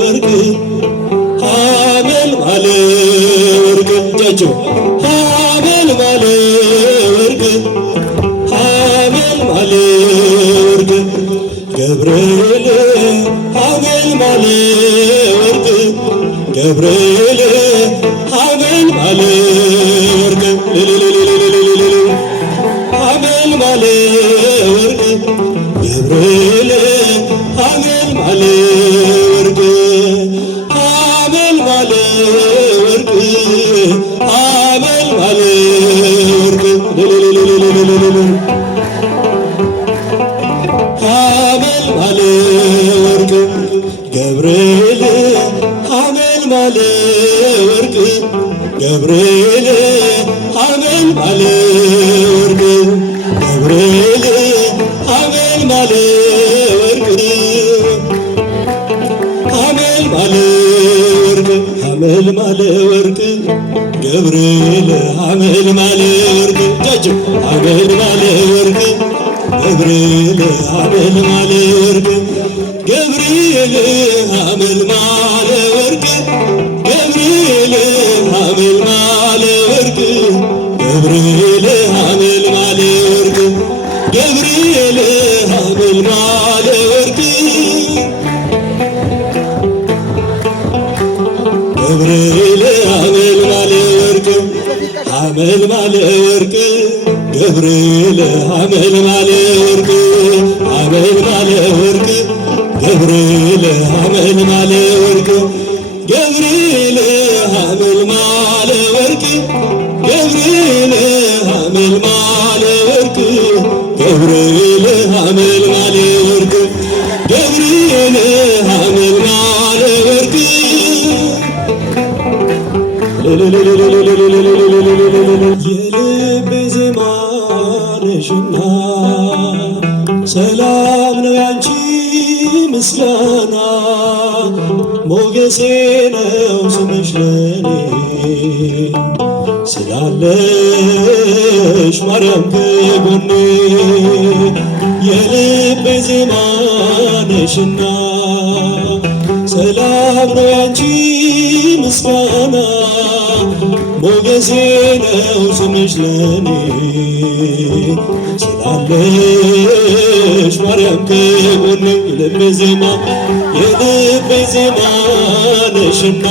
ወርቅ ሐመልማለ ወርቅ እጃቸው ሐመልማለ ወርቅ ሐመልማለ ወርቅ ገብርኤል ሐመልማለ ወርቅ ገብርኤል ሐመልማለ ወርቅ ሐመልማለ ወርቅ ገብርኤል ሐመልማለ ወርቅ ሐመልማለ ወርቅ ሐመልማለ ወርቅ ሐመልማለ ወርቅ ገብርኤል ሐመልማለ ወርቅ ገብርኤል ሐመልማለ ወርቅ ገብርኤል ሐመልማለ ወርቅ ሐመልማለ ወርቅ ሐመልማለ ወርቅ ገብርኤል ሐመልማለ ወርቅ እጃቸው ሐመልማለ ወርቅ ገብርኤል ሐመልማለ ወርቅ ገብርኤል ሐመልማለ ወርቅ ገብርኤል ሐመልማለ ወርቅ ገብርኤል ሐመልማለ ወርቅ ገብርኤል ሐመልማለ ወርቅ ገብርኤል ሐመልማለ ወርቅ ሐመልማለ ወርቅ ገብርኤል ሐመልማለ ወርቅ ሐመልማለ ወርቅ ገብርኤል ሐመልማለ ወርቅ ገብርኤል ሐመልማለ ወርቅ ገብርኤል ሐመልማለ ወርቅ ገብርኤል ሐመልማለ ወርቅ ገብርኤል ሐመልማለ ወርቅ የልቤ ዜማ ነሽና ሰላም ነው ያንቺ ምስጋና ሞገሴ ነው ስምሽ ለኔ ስላለሽ ማርያም ከጎኔ የልቤ ዜማ ነሽና ሰላም ነው ያንቺ ምስጋና ሞገሴ ነው ስምሽ ለኔ ስላለሽ ማርያም ከጎኔ የልቤ ዜማ ነሽና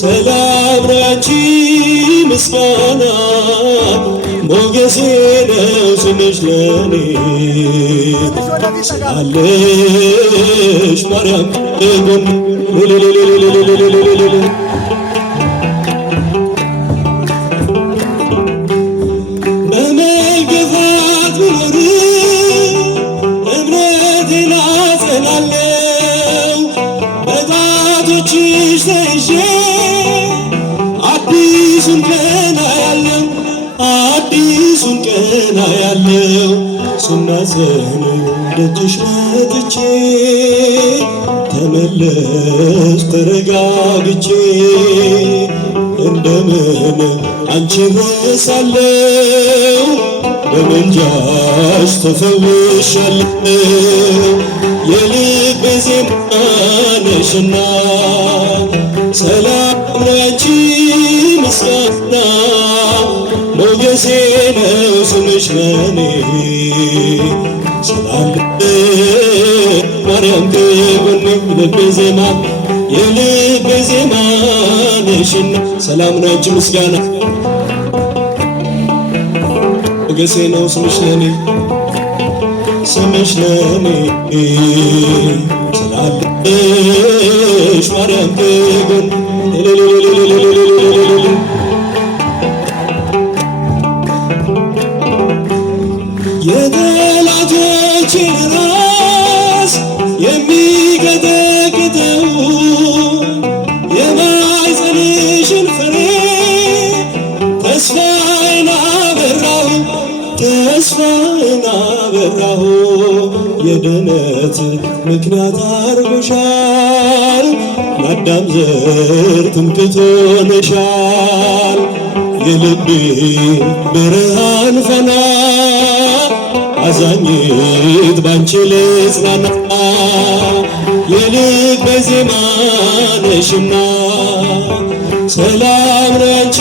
ሰላም ነው ያንቺ ምስጋና ሞገሴ ነው ስምሽ ለኔ ስላለሽ ማርያም ከጎኔ በመገፋት ብኖር እምነቴን አጸናለሁ በጣቶችሽ ተይዤ አዲሱን ቀን አያለው አዲሱን ቀን አያለው ስማጸን ደጅሽ መጥቼ ተመለስ ተረጋግቼ እንደምን አንቺን ረሳለው በምልጃሽ ተፈውሻለሁ የልቤ ዜማ ነሽና ሰላም ነው ያንቺ ምስጋና ሞገሴ ነው ስምሽ ለኔ ስላለሽ ማርያም ከጎኔ የልቤ ዜማ ነሽና ሰላም ነው ያንቺ ምስጋና ሞገሴ ነው ስምሽ ለኔ ስላለሽ ማርያም ከጎኔ የጠላቶችን ራስ የሚቀጠቅጠው የማኅፀንሽን ፍሬ ተስፋዬን አበራሁ የድነት ምክንያት አርጎሻል ለአዳም ዘር ትምክህት ሆነሻል የልቤ ብርሃን ፈና አዛኝት ባንቺ ልጽናና በዜማ ነሽና ሰላም ላንቺ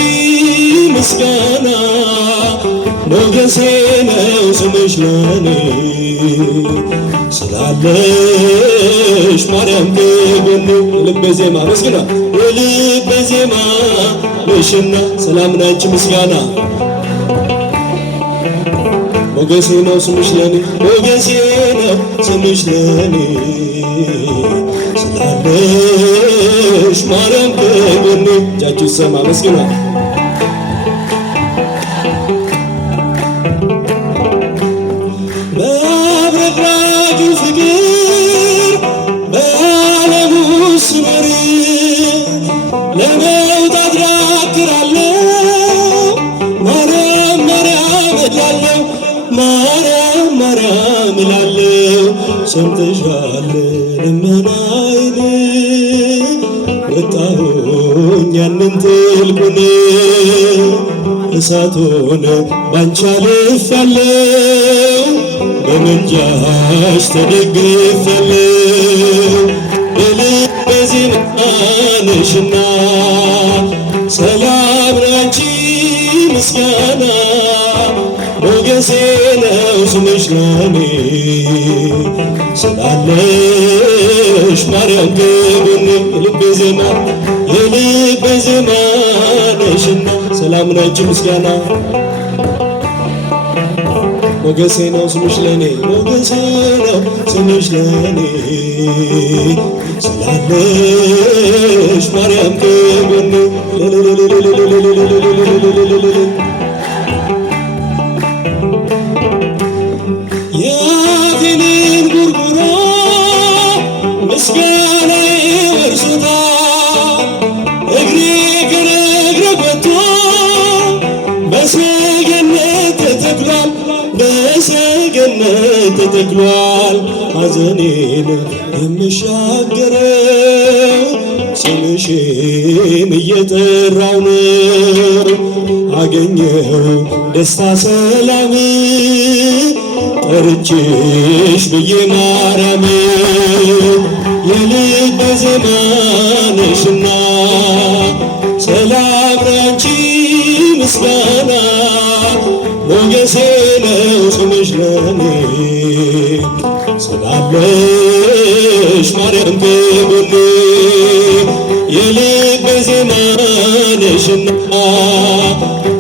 ምስጋና ሞገሴ ነው ስምሽ ለኔ ስላለሽ ማርያም ከጎኔ የልቤ ዜማ መስግና የልቤ ዜማ ነሽና ሰላም ላንቺ ምስጋና ሞገሴ ነው ስምሽ ለኔ ሞገሴ ነው ስምሽ ለኔ ስላለሽ ማርያም ከጎኔ እጃችሁ ይሰማ መስግና በአብረቅራቂው ፍቅር በዓለሙ ስኖር ለመውጣት ዳክራለሁ ማርያም ማርያም እላለሁ ማርያም ማርያም እላለሁ ሰምተሻል ልመናዬን ወጣሁኝ ያንን ጥልቁን እሳት ሆነ ባንቺ አልፌአለሁ በምልጃሽ ተደግፌአለሁ የልቤ ዜማ ነሽና ሰላም ላንቺ ምስጋና ሞገሴ ነው ስምሽ ለኔ ስላለሽ ማርያም ከጎኔ የልቤ ዜማ ነሽና ሰላም ላንቺ ምስጋና ሞገሴ ነው ስምሽ ለኔ ሞገሴ ነው ስምሽ ለኔ ስላለሽ ማርያም ከጎኔ የአፌን ጉርጉሮ ምስጋናዬ ወርሶታል እግሬ ከእግረ ወጥቶ በሰገነት ተተክሏል በሰገነት ተተክሏል ሐዘኔን የምሻገረው ስምሽን እየጠራው ነው አገኘው ደስታ ሰላም ጠርቼሽ ብዬ ማርያም የልቤ ዜማ ነሽና ሰላም ላንቺ ምስጋና ሞገሴ ነው ስምሽ ለኔ ስላለሽ ማርያም ከጎኔ የልቤ ዜማ ነሽና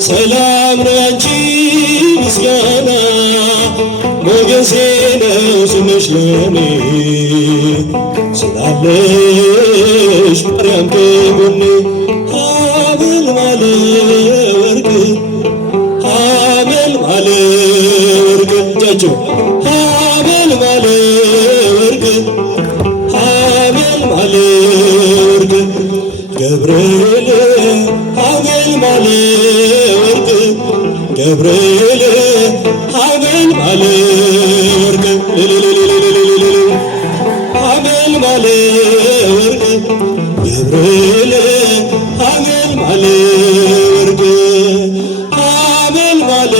ሰላም ላንቺ ምስጋና ሞገሴ ነው ስምሽ ለኔ ስላለሽ ማርያም ከጎኔ ሐመልማለ ወርቅ ሐመልማለ ወርቅ እጃቸው ሐመልማለ ወርቅ ሐመልማለ ወርቅ ገብርኤል ሐመልማለ ወርቅ ገብርኤል ሐመልማለ ወርቅ ሐመልማለ ወርቅ ገብርኤል ሐመልማለ ወርቅ ሐመልማለ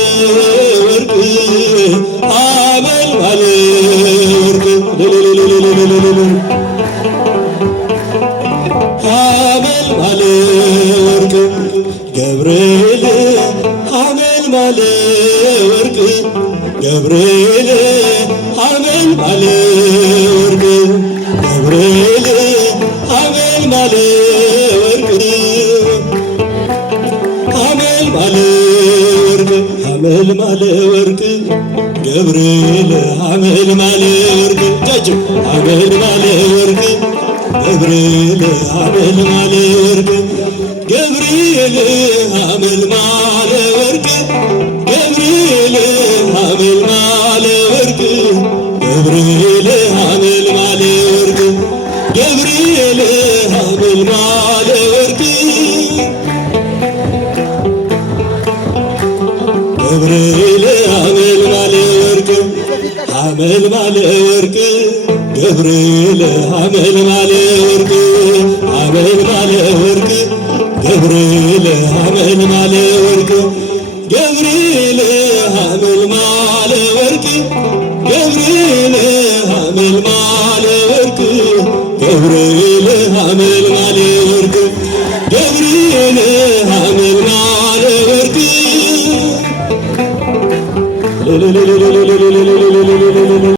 ወርቅ ሐመልማለ ወርቅ ሐመልማለ ወርቅ ገብርኤል ሐመልማለ ወርቅ ገብርኤል ሐመልማለ ወርቅ ገብርኤል ሐመልማለ ወርቅ ሐመልማለ ወርቅ ሐመልማለ ወርቅ ገብርኤል ሐመልማለ ወርቅ እጃችሁ ሐመልማለ ወርቅ ገብርኤል ሐመልማለ ወርቅ ገብርኤል ሐመልማለ ወርቅ ገብርኤል ሐመልማለ ወርቅ ገብርኤል ሐመልማለ ወርቅ ገብርኤል ሐመልማለ ወርቅ ገብርኤል ሐመልማለ ወርቅ ሐመልማለ ወርቅ ገብርኤል ሐመልማለ ወርቅ ሐመልማለ ወርቅ ገብርኤል ሐመልማለ ወርቅ ገብርኤል ሐመልማለ ወርቅ ገብርኤል ሐመልማለ ወርቅ ገብርኤል ሐመልማለ ወርቅ ገብርኤል ሐመልማለ ወርቅ